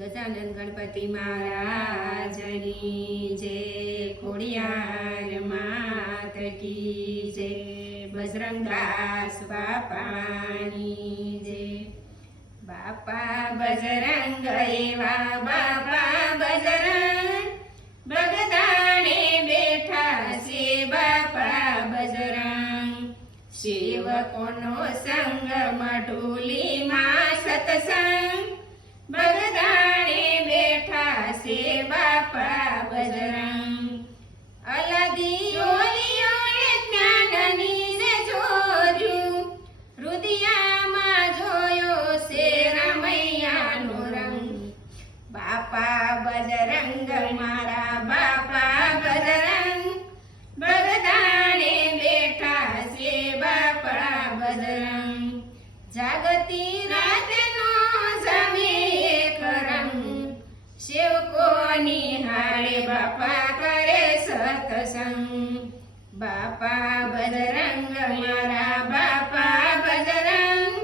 ગજાનન ગણપતિ મહારાજની જય, ખોડિયાર માત કી જય, બજરંગદાસ બાપાની જય। બાપા બજરંગ એવા બાપા બજરંગ, બગદાણે બેઠા છે બાપા બજરંગ। સેવકોનો સંગ મઢુલીમાં સત્સંગ, બગદાણે બેઠા છે બાપા બજરંગ। અલાદી ઓલિયોએ જ્ઞાનની ને જોર્યું, રુદિયામાં જોયો છે રમૈયાનો રંગ। બાપા બજરંગ મારા બાપા બજરંગ, બગદાણે બેઠા છે બાપા બજરંગ। જાગતી રાતનો જમે એક રંગ, સેવકોની હારે બાપા કરે સત્સંગ। બાપા બજરંગ મારા બાપા બજરંગ,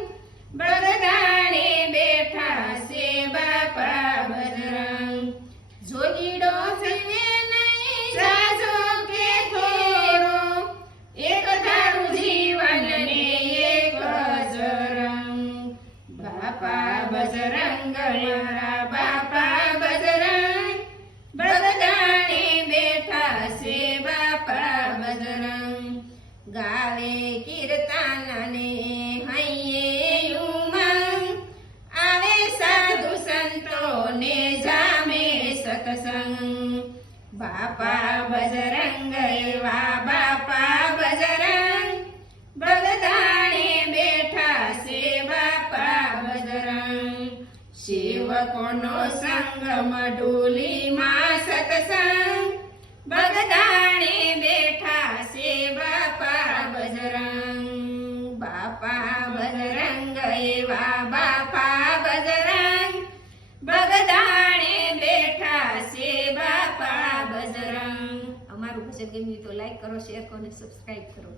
બગદાણે બેઠા છે બાપા બજરંગ। જોગીડો થઈને નહીં જાજો કે થોડો, એક ધારું જીવન ને એક જ રંગ। બાપા બજરંગ મારા બાપા બજરંગ, બગદાણે બેઠા છે બાપા બજરંગ। ગાવે કીર્તન ને હૈયે ઉમંગ, આવે સાધુ સંતો ને જામે સત્સંગ। બાપા બજરંગ એવા બાપા બજરંગ, બગદાણે બેઠા છે બાપા બજરંગ। સેવકોનો સંગ મઢુલીમાં સત્સંગ, બગદાણે બેઠા છે બાપા બજરંગ। બાપા બજરંગ એવા બાપા બજરંગ, બગદાણે બેઠા છે બાપા બજરંગ। અમારું ભજન ગમ્યું તો લાઈક કરો, શેર કરો અને સબસ્ક્રાઇબ કરો।